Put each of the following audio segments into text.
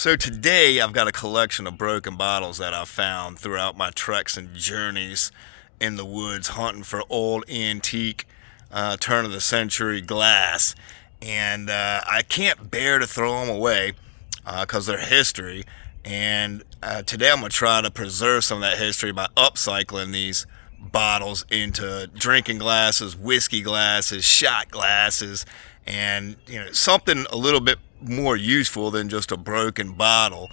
So today I've got a collection of broken bottles that I've found throughout my treks and journeys in the woods hunting for old antique turn of the century glass. And I can't bear to throw them away because they're history. And today I'm going to try to preserve some of that history by upcycling these bottles into drinking glasses, whiskey glasses, shot glasses, and something a little bit more useful than just a broken bottle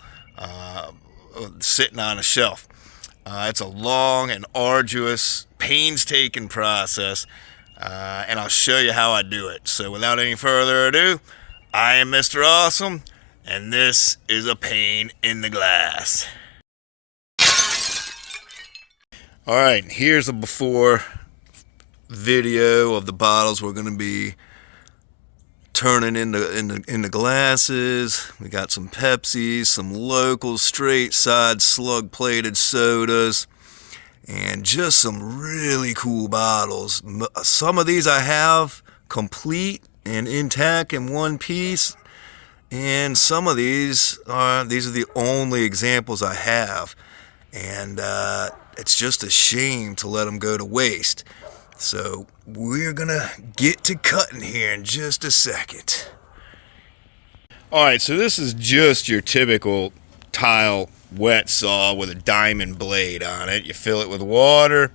sitting on a shelf. It's a long and arduous, painstaking process, and I'll show you how I do it. So without any further ado, I am Mr. Awesome, and this is a pain in the glass. Alright, here's a before video of the bottles we're going to be turning into glasses. We got some Pepsis, some local straight side slug plated sodas, and just some really cool bottles. Some of these I have complete and intact in one piece, and some of these are the only examples I have, and it's just a shame to let them go to waste. So we're gonna get to cutting here in just a second. Alright, so this is just your typical tile wet saw with a diamond blade on it. You fill it with water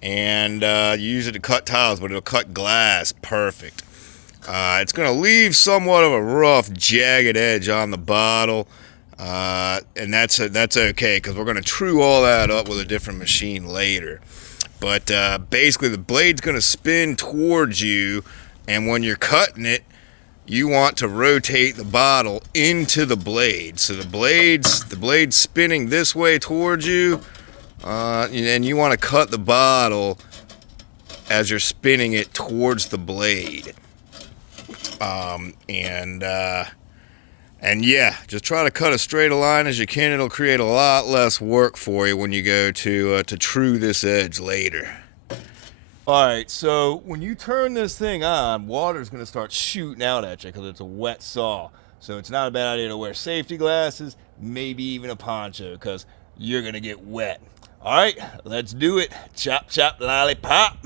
and you use it to cut tiles, but it'll cut glass perfect. It's gonna leave somewhat of a rough, jagged edge on the bottle, and that's okay, because we're gonna true all that up with a different machine later. But basically the blade's going to spin towards you, and when you're cutting it, you want to rotate the bottle into the blade. So the blade's spinning this way towards you, and you want to cut the bottle as you're spinning it towards the blade. And yeah, just try to cut as straight a line as you can. It'll create a lot less work for you when you go to true this edge later. Alright, so when you turn this thing on, water's going to start shooting out at you because it's a wet saw. So it's not a bad idea to wear safety glasses, maybe even a poncho, because you're going to get wet. Alright, let's do it. Chop, chop, lollipop.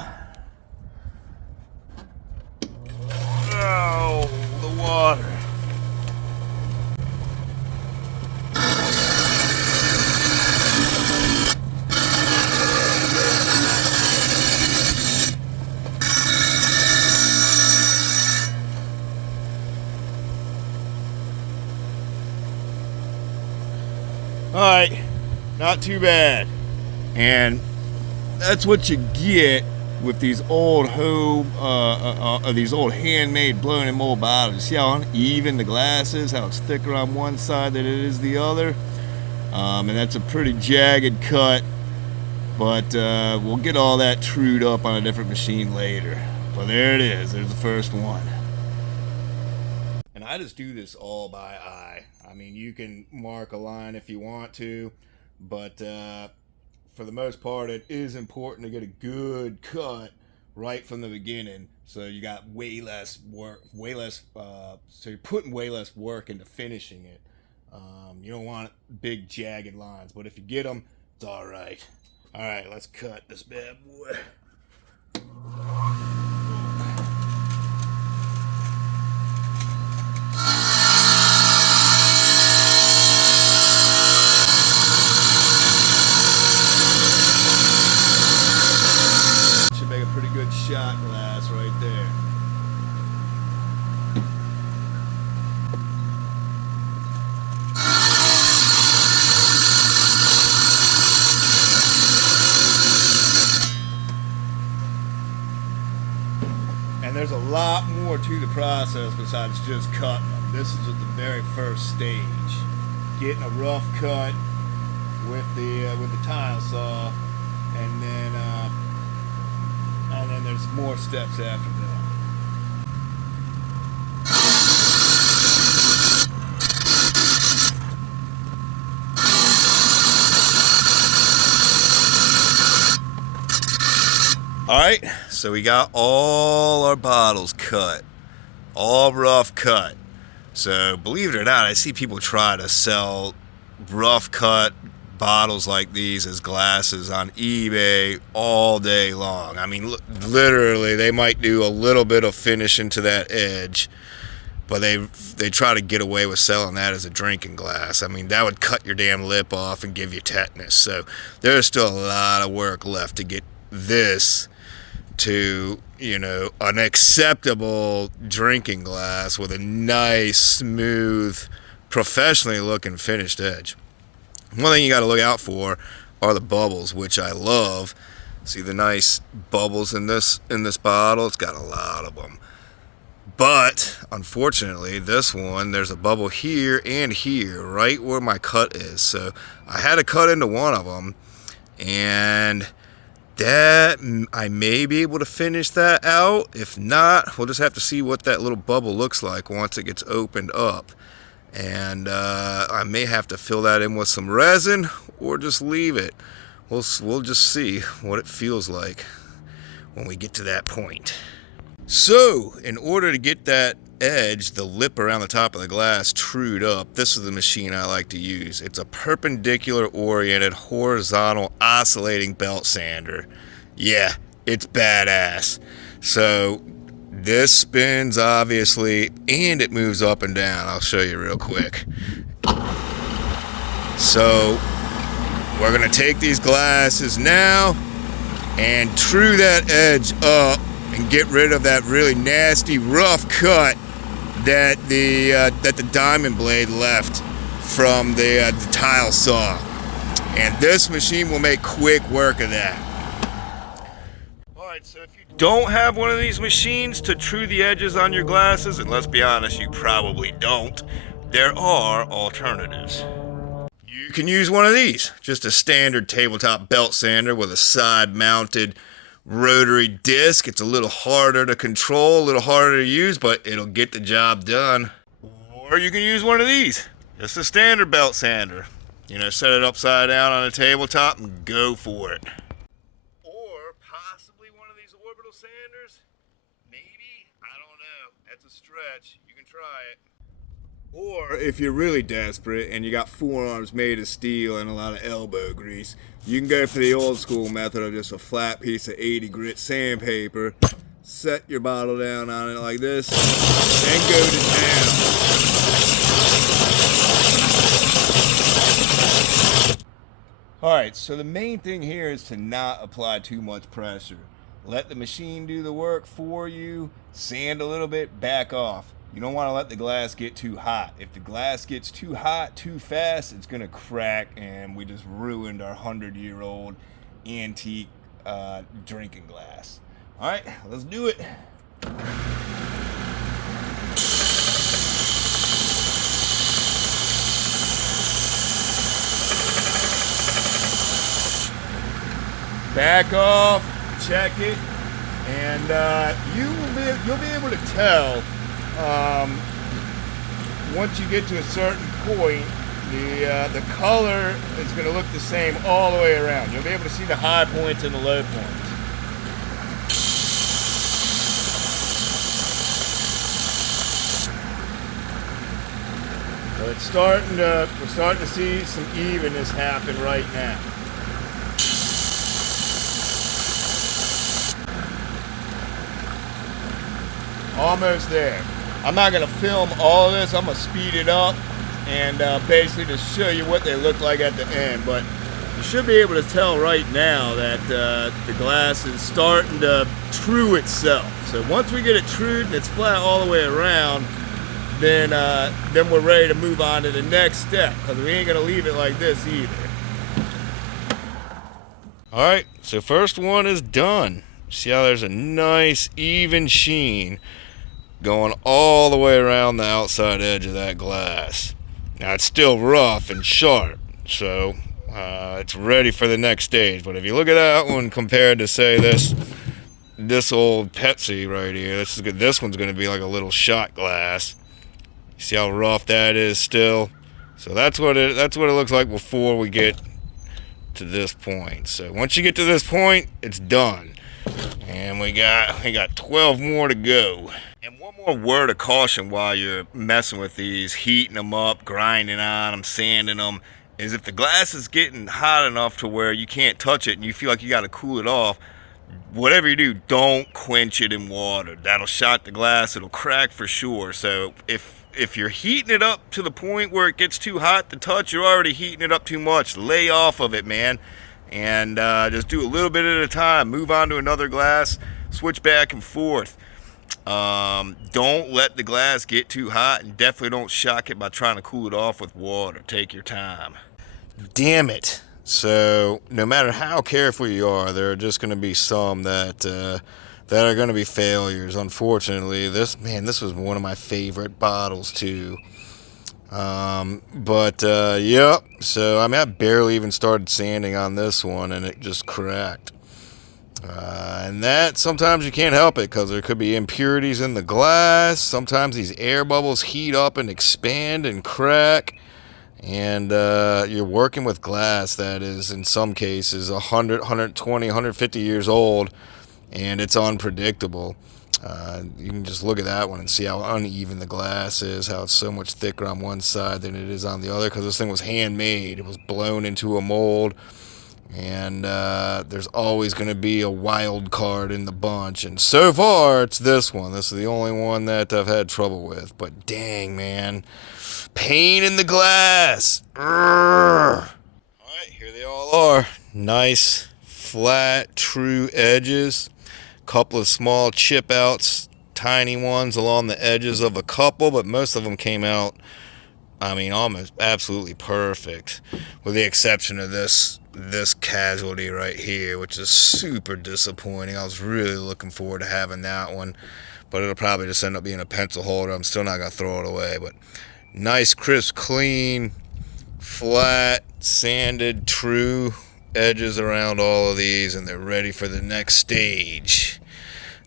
Oh, the water. Alright, not too bad. And that's what you get with these old these old handmade blown in mold bottles. See how uneven the glass is, how it's thicker on one side than it is the other. And that's a pretty jagged cut, but we'll get all that trued up on a different machine later. But there it is, there's the first one. And I just do this all by eye. I mean, you can mark a line if you want to, but for the most part, it is important to get a good cut right from the beginning, so you got way less work, so you're putting way less work into finishing it. You don't want big jagged lines, but if you get them, it's all right. All right, let's cut this bad boy. Pretty good shot glass right there. And there's a lot more to the process besides just cutting them. This is at the very first stage. Getting a rough cut with the tile saw, and then there's more steps after that. Alright, so we got all our bottles cut. All rough cut. So believe it or not, I see people try to sell rough cut bottles like these as glasses on eBay all day long. I mean, literally, they might do a little bit of finish into that edge, but they try to get away with selling that as a drinking glass. I mean, that would cut your damn lip off and give you tetanus. So there's still a lot of work left to get this to, you know, an acceptable drinking glass with a nice, smooth, professionally looking finished edge. One thing you got to look out for are the bubbles, which I love. See the nice bubbles in this bottle? It's got a lot of them. But unfortunately, this one, there's a bubble here and here, right where my cut is. So I had to cut into one of them, and that I may be able to finish that out. If not, we'll just have to see what that little bubble looks like once it gets opened up. And I may have to fill that in with some resin or just leave it. We'll just see what it feels like when we get to that point. So, in order to get that edge, the lip around the top of the glass trued up, this is the machine I like to use. It's a perpendicular oriented horizontal oscillating belt sander. Yeah, it's badass. So this spins obviously, and it moves up and down. I'll show you real quick. So we're gonna take these glasses now and true that edge up and get rid of that really nasty rough cut that the diamond blade left from the tile saw. And this machine will make quick work of that. Alright, so if you don't have one of these machines to true the edges on your glasses, and let's be honest, you probably don't, there are alternatives. You can use one of these, just a standard tabletop belt sander with a side mounted rotary disc. It's a little harder to control, a little harder to use, but it'll get the job done. Or you can use one of these, just a standard belt sander. You know, set it upside down on a tabletop and go for it. Or possibly one of these orbital sanders. Maybe, I don't know. That's a stretch. You can try it. Or if you're really desperate and you got forearms made of steel and a lot of elbow grease, you can go for the old school method of just a flat piece of 80 grit sandpaper, set your bottle down on it like this, and go to town. Alright, so the main thing here is to not apply too much pressure. Let the machine do the work for you, sand a little bit, back off. You don't want to let the glass get too hot. If the glass gets too hot too fast, it's going to crack, and we just ruined our 100-year-old antique drinking glass. All right, let's do it. Back off, check it, and you'll be able to tell. Once you get to a certain point, the color is going to look the same all the way around. You'll be able to see the high points and the low points. So we're starting to see some evenness happen right now. Almost there. I'm not going to film all of this. I'm going to speed it up and basically just show you what they look like at the end. But you should be able to tell right now that the glass is starting to true itself. So once we get it trued and it's flat all the way around, then we're ready to move on to the next step, because we ain't going to leave it like this either. All right, so first one is done. See how there's a nice even sheen going all the way around the outside edge of that glass. Now it's still rough and sharp, so it's ready for the next stage. But if you look at that one compared to, say, this old Pepsi right here, this one's going to be like a little shot glass. You see how rough that is still? So that's what it looks like before we get to this point. So once you get to this point, it's done. And we got 12 more to go. And one more word of caution while you're messing with these, heating them up, grinding on them, sanding them, is if the glass is getting hot enough to where you can't touch it and you feel like you got to cool it off, whatever you do, don't quench it in water. That'll shot the glass. It'll crack for sure. So if you're heating it up to the point where it gets too hot to touch, you're already heating it up too much. Lay off of it, man, and just do a little bit at a time. Move on to another glass. Switch back and forth. Don't let the glass get too hot, and definitely don't shock it by trying to cool it off with water. Take your time. Damn it. So no matter how careful you are, there are just going to be some that are going to be failures. Unfortunately, this was one of my favorite bottles too. Yep. So I barely even started sanding on this one, and it just cracked. And that sometimes you can't help it because there could be impurities in the glass. Sometimes these air bubbles heat up and expand and crack. And you're working with glass that is, in some cases, 100, 120, 150 years old, and it's unpredictable. You can just look at that one and see how uneven the glass is, how it's so much thicker on one side than it is on the other, because this thing was handmade. It was blown into a mold, and there's always going to be a wild card in the bunch. And so far, it's this one. This is the only one that I've had trouble with, but dang, man. Pain in the glass. Alright, here they all are. Nice, flat, true edges. Couple of small chip outs, tiny ones along the edges of a couple, but most of them came out, almost absolutely perfect. With the exception of this casualty right here, which is super disappointing. I was really looking forward to having that one, but it'll probably just end up being a pencil holder. I'm still not going to throw it away, but nice, crisp, clean, flat, sanded, true edges around all of these, and they're ready for the next stage.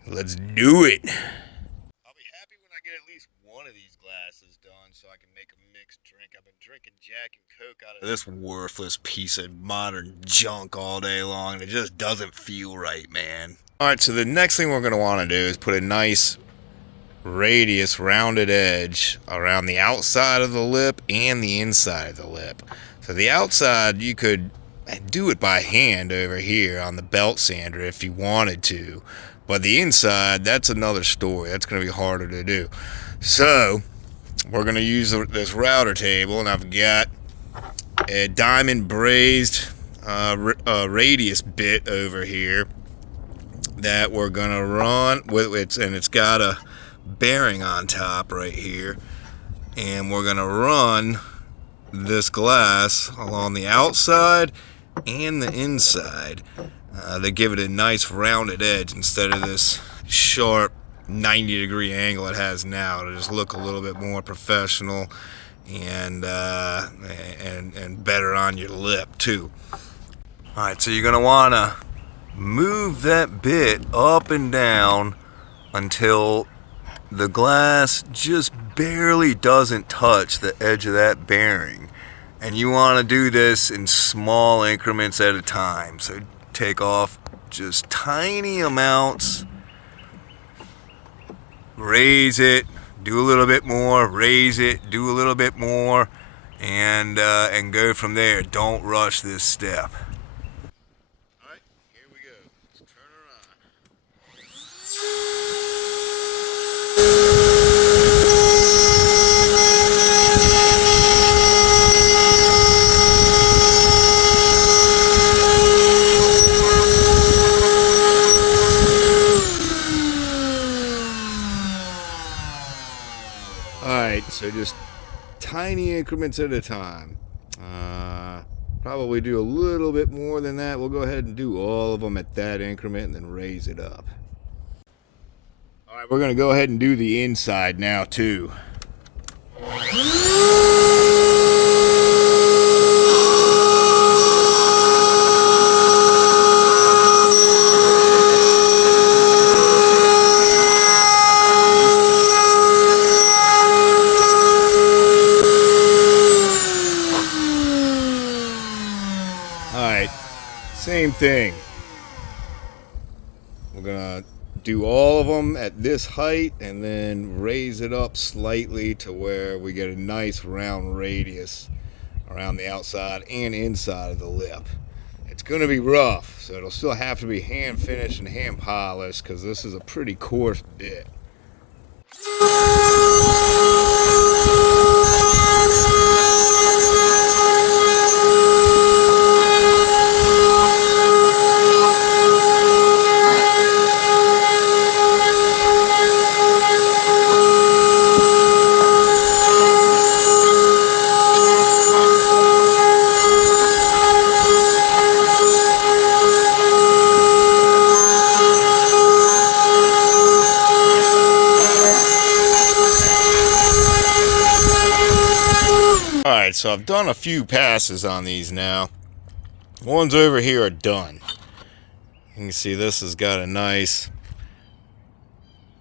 Let's do it. I'll be happy when I get at least one of these glasses done so I can make a mixed drink. I've been drinking Jack and Coke out of this worthless piece of modern junk all day long, and it just doesn't feel right, man. All right, so the next thing we're going to want to do is put a nice radius rounded edge around the outside of the lip and the inside of the lip. So the outside, you could do it by hand over here on the belt sander if you wanted to, but the inside, that's another story. That's going to be harder to do. So we're going to use this router table, and I've got a diamond brazed radius bit over here that we're going to run with it, and it's got a bearing on top right here, and we're gonna run this glass along the outside and the inside. They give it a nice rounded edge instead of this sharp 90-degree angle it has now to just look a little bit more professional and better on your lip too. All right, so you're gonna want to move that bit up and down until the glass just barely doesn't touch the edge of that bearing. And you want to do this in small increments at a time. So take off just tiny amounts, raise it, do a little bit more, raise it, do a little bit more, and go from there. Don't rush this step. All right, here we go. Let's turn her on. Alright, so just tiny increments at a time. Probably do a little bit more than that. We'll go ahead and do all of them at that increment and then raise it up. Alright, we're going to go ahead and do the inside now too. Alright, same thing. We're gonna do all of them at this height and then raise it up slightly to where we get a nice round radius around the outside and inside of the lip. It's going to be rough, so it'll still have to be hand finished and hand polished because this is a pretty coarse bit. Alright, so I've done a few passes on these now. The ones over here are done. You can see this has got a nice,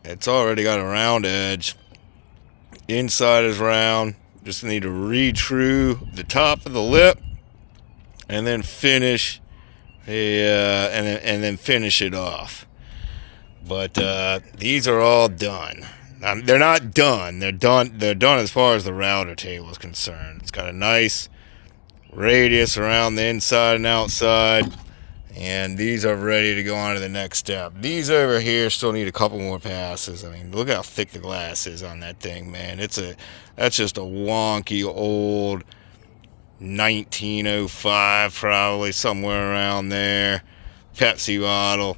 it's already got a round edge. Inside is round. Just need to retrue the top of the lip and then finish and then finish it off. But these are all done. They're not done. They're done as far as the router table is concerned. It's got a nice radius around the inside and outside, and these are ready to go on to the next step. These over here still need a couple more passes. I mean, look how thick the glass is on that thing, man. That's just a wonky old 1905, probably somewhere around there, Pepsi bottle,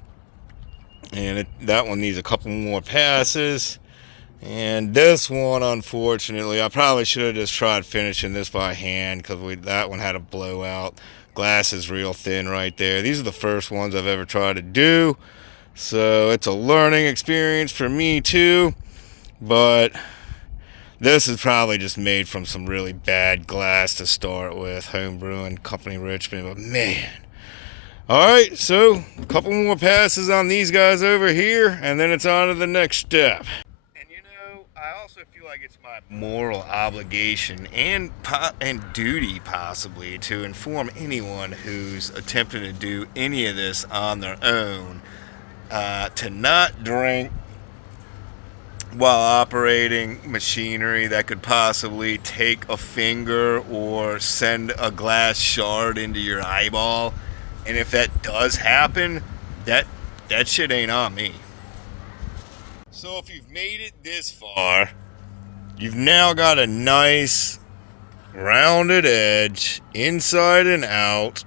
and that one needs a couple more passes. And this one, unfortunately, I probably should have just tried finishing this by hand because that one had a blowout. Glass is real thin right there. These are the first ones I've ever tried to do, so it's a learning experience for me too. But this is probably just made from some really bad glass to start with, home brewing company Richmond. But man, all right, so a couple more passes on these guys over here, and then it's on to the next step. I also feel like it's my moral obligation and duty, possibly, to inform anyone who's attempting to do any of this on their own to not drink while operating machinery that could possibly take a finger or send a glass shard into your eyeball. And if that does happen, that shit ain't on me. So if you've made it this far, you've now got a nice rounded edge inside and out.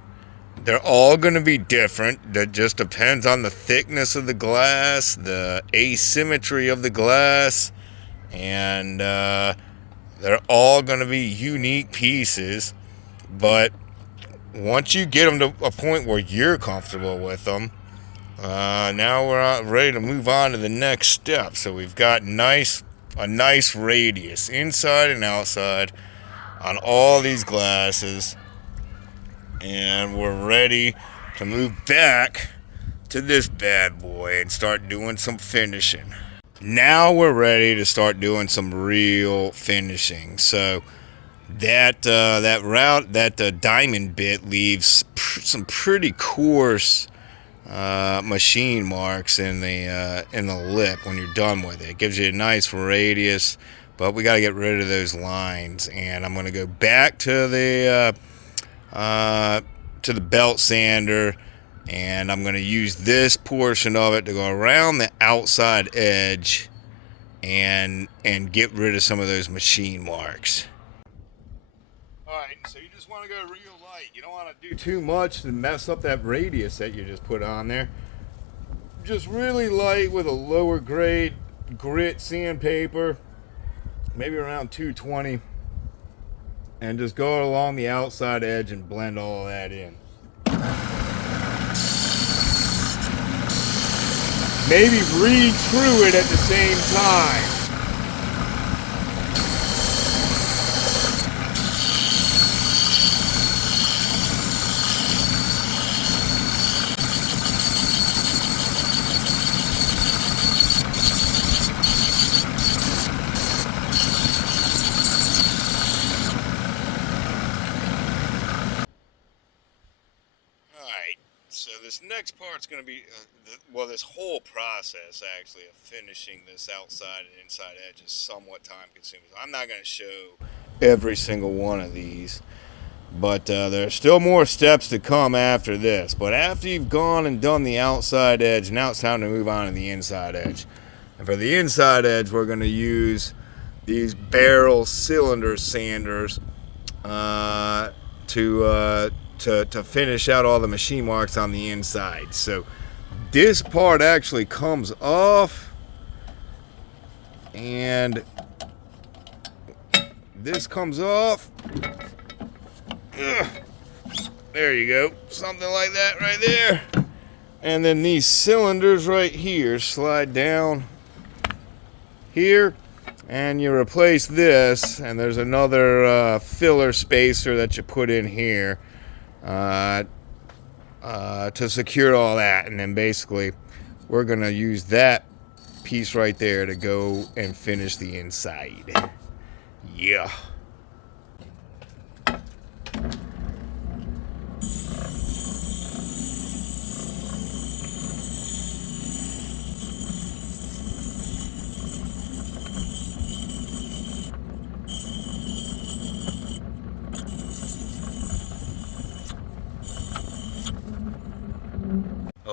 They're all going to be different. That just depends on the thickness of the glass, the asymmetry of the glass, and they're all going to be unique pieces. But once you get them to a point where you're comfortable with them, now we're ready to move on to the next step. So we've got a nice radius inside and outside on all these glasses, and we're ready to move back to this bad boy and start doing some finishing. Now we're ready to start doing some real finishing. So that diamond bit leaves some pretty coarse machine marks in the lip when you're done with it. It gives you a nice radius, but we got to get rid of those lines. And I'm going to go back to the belt sander, and I'm going to use this portion of it to go around the outside edge and get rid of some of those machine marks. Alright, so you just want to go real light. You don't want to do too much to mess up that radius that you just put on there. Just really light with a lower grade grit sandpaper, maybe around 220, and just go along the outside edge and blend all of that in. Maybe read through it at the same time. So this next part's going to be, well, this whole process actually of finishing this outside and inside edge is somewhat time consuming. I'm not going to show every single one of these, but there's still more steps to come after this. But after you've gone and done the outside edge, now it's time to move on to the inside edge. And for the inside edge, we're going to use these barrel cylinder sanders to finish out all the machine marks on the inside. So this part actually comes off, and this comes off. Ugh. There you go, something like that right there. And then these cylinders right here slide down here, and you replace this, and there's another filler spacer that you put in here to secure all that. And then basically we're gonna use that piece right there to go and finish the inside. Yeah.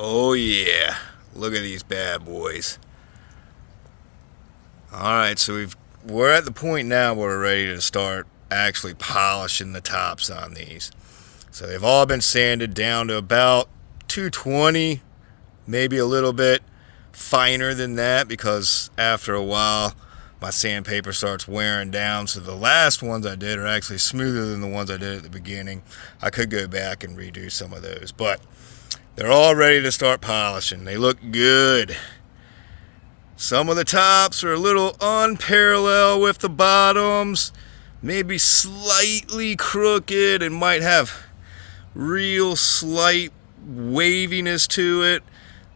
Oh yeah, look at these bad boys. Alright, so we're at the point now where we're ready to start actually polishing the tops on these. So they've all been sanded down to about 220, maybe a little bit finer than that, because after a while my sandpaper starts wearing down. So the last ones I did are actually smoother than the ones I did at the beginning. I could go back and redo some of those, but they're all ready to start polishing. They look good. Some of the tops are a little unparalleled with the bottoms, maybe slightly crooked, and might have real slight waviness to it.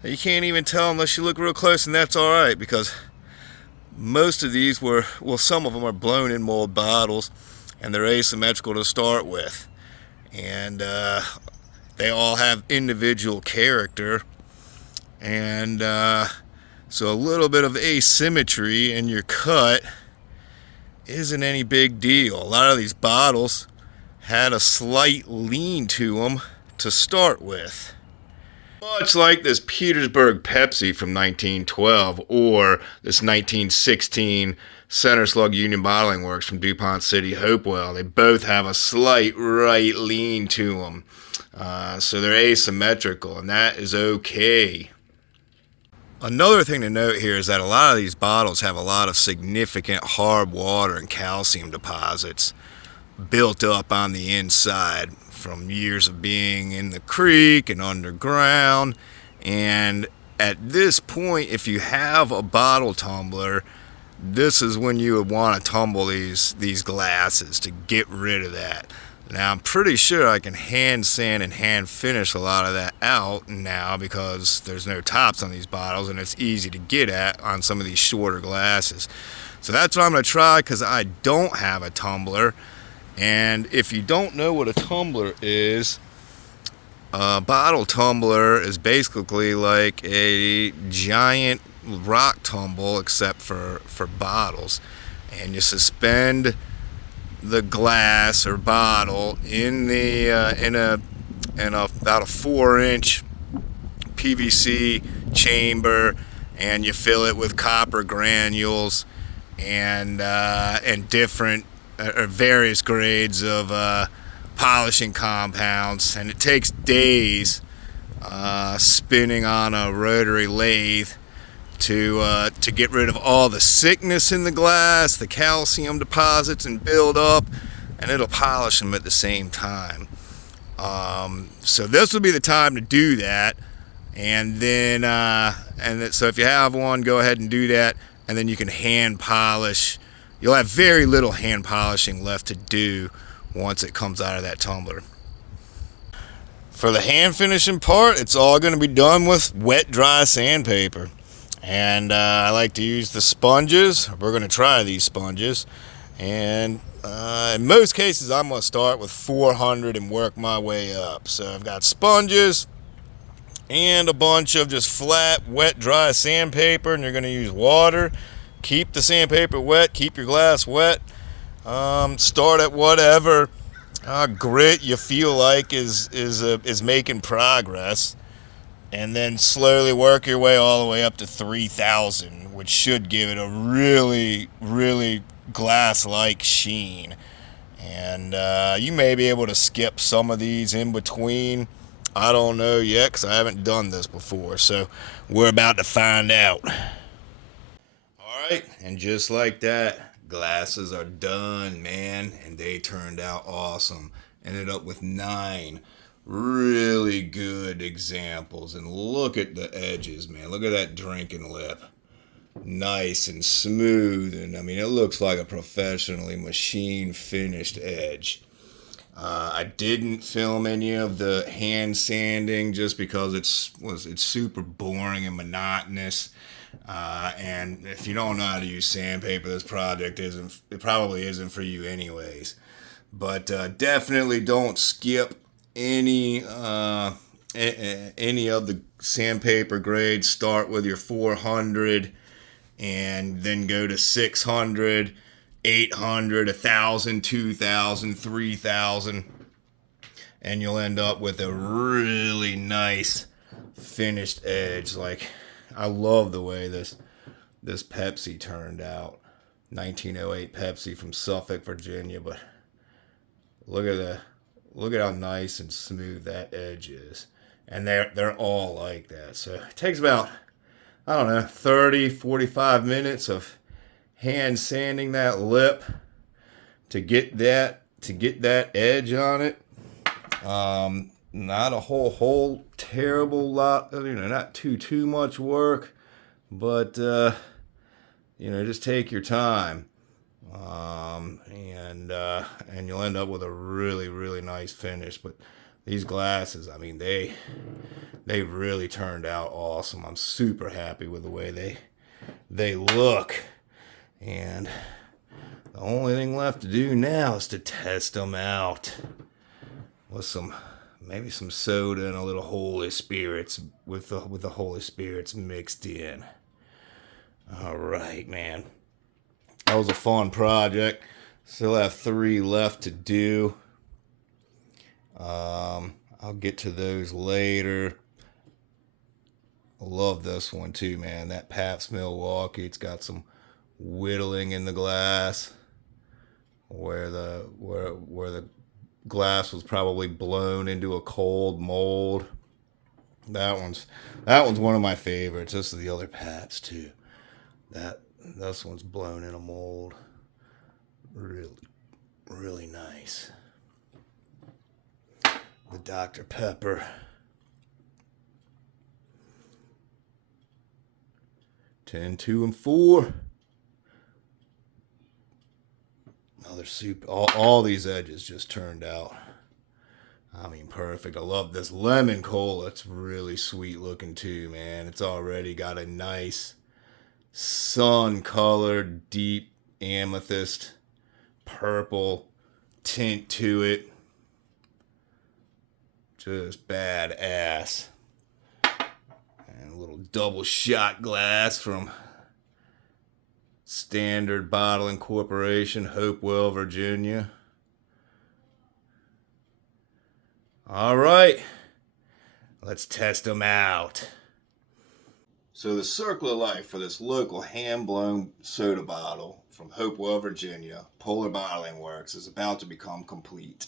You can't even tell unless you look real close, and that's alright, because most of these were, well, some of them are blown in mold bottles, and they're asymmetrical to start with. And they all have individual character, and so a little bit of asymmetry in your cut isn't any big deal. A lot of these bottles had a slight lean to them to start with. Much like this Petersburg Pepsi from 1912, or this 1916 Center Slug Union Bottling Works from DuPont City, Hopewell. They both have a slight right lean to them. So they're asymmetrical, and that is okay. Another thing to note here is that a lot of these bottles have a lot of significant hard water and calcium deposits built up on the inside from years of being in the creek and underground. And at this point, if you have a bottle tumbler, this is when you would want to tumble these glasses to get rid of that. Now, I'm pretty sure I can hand sand and hand finish a lot of that out now, because there's no tops on these bottles and it's easy to get at on some of these shorter glasses. So that's what I'm going to try, because I don't have a tumbler. And if you don't know what a tumbler is, a bottle tumbler is basically like a giant rock tumble, except for bottles. And you suspend the glass or bottle in the in about a 4-inch PVC chamber, and you fill it with copper granules and different various grades of polishing compounds, and it takes days spinning on a rotary lathe to get rid of all the sickness in the glass, the calcium deposits, and build up, and it'll polish them at the same time. So this will be the time to do that, and then so if you have one, go ahead and do that, and then you can hand polish. You'll have very little hand polishing left to do once it comes out of that tumbler. For the hand finishing part, it's all going to be done with wet dry sandpaper. And I like to use the sponges. We're going to try these sponges. And in most cases, I'm going to start with 400 and work my way up. So I've got sponges, and a bunch of just flat, wet, dry sandpaper, and you're going to use water. Keep the sandpaper wet, keep your glass wet. Start at whatever grit you feel like is making progress, and then slowly work your way all the way up to 3,000, which should give it a really, really glass-like sheen. And you may be able to skip some of these in between. I don't know yet because I haven't done this before, so we're about to find out. Alright, and just like that, glasses are done, man, and they turned out awesome. Ended up with 9 really good examples, and look at the edges, man. Look at that drinking lip. Nice and smooth, and I mean, it looks like a professionally machine finished edge. I didn't film any of the hand sanding just because it's super boring and monotonous. And if you don't know how to use sandpaper, this project probably isn't for you anyways. But definitely don't skip any of the sandpaper grades. Start with your 400 and then go to 600, 800, 1,000, 2,000, 3,000, and you'll end up with a really nice finished edge. Like, I love the way this Pepsi turned out. 1908 Pepsi from Suffolk, Virginia. But look at how nice and smooth that edge is, and they're all like that. So it takes about, I don't know, 30, 45 minutes of hand sanding that lip to get that edge on it. Not a whole terrible lot, not too much work, but just take your time, and you'll end up with a really, really nice finish. But these glasses, I mean, they really turned out awesome. I'm super happy with the way they look, and the only thing left to do now is to test them out with maybe some soda and a little Holy Spirits with the Holy Spirits mixed in. All right, man. That was a fun project. Still have 3 left to do. I'll get to those later. I love this one too, man. That Pabst Milwaukee. It's got some whittling in the glass where the glass was probably blown into a cold mold. That one's one of my favorites. This is the other Pabst too. This one's blown in a mold. Really, really nice. The Dr. Pepper. 10, 2, and 4. Another soup. All these edges just turned out, I mean, perfect. I love this lemon cola. It's really sweet looking too, man. It's already got a nice sun-colored, deep amethyst purple tint to it. Just badass. And a little double shot glass from Standard Bottling Corporation, Hopewell, Virginia. All right, let's test them out. So the circle of life for this local hand-blown soda bottle from Hopewell, Virginia, Polar Bottling Works, is about to become complete.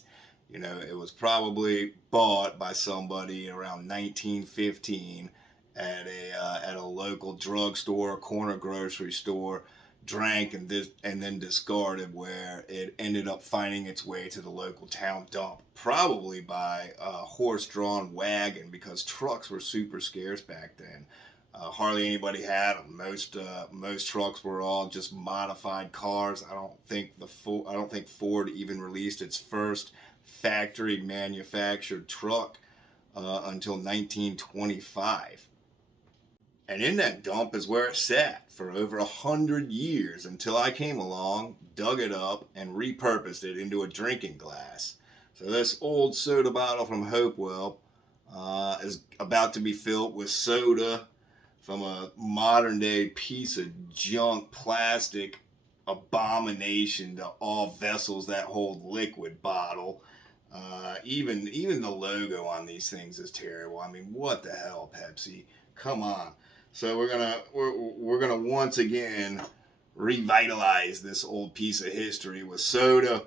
You know, it was probably bought by somebody around 1915 at a local drugstore, corner grocery store, drank and then discarded, where it ended up finding its way to the local town dump, probably by a horse-drawn wagon, because trucks were super scarce back then. Hardly anybody had them. Most trucks were all just modified cars. I don't think Ford even released its first factory manufactured truck until 1925. And in that dump is where it sat for over 100 years, until I came along, dug it up, and repurposed it into a drinking glass. So this old soda bottle from Hopewell is about to be filled with soda from a modern day piece of junk plastic abomination to all vessels that hold liquid bottle. Even the logo on these things is terrible. I mean, what the hell, Pepsi? Come on. So we're gonna once again revitalize this old piece of history with soda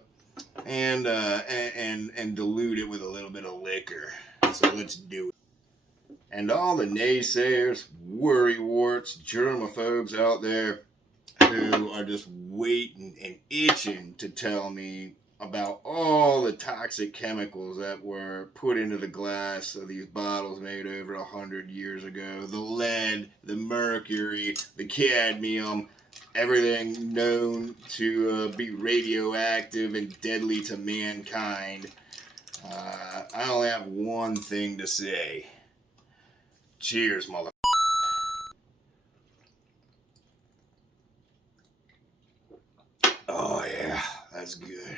and dilute it with a little bit of liquor. So let's do it. And all the naysayers, worrywarts, germaphobes out there who are just waiting and itching to tell me about all the toxic chemicals that were put into the glass of these bottles made over 100 years ago. The lead, the mercury, the cadmium, everything known to be radioactive and deadly to mankind. I only have one thing to say. Cheers, mother. Oh yeah, that's good.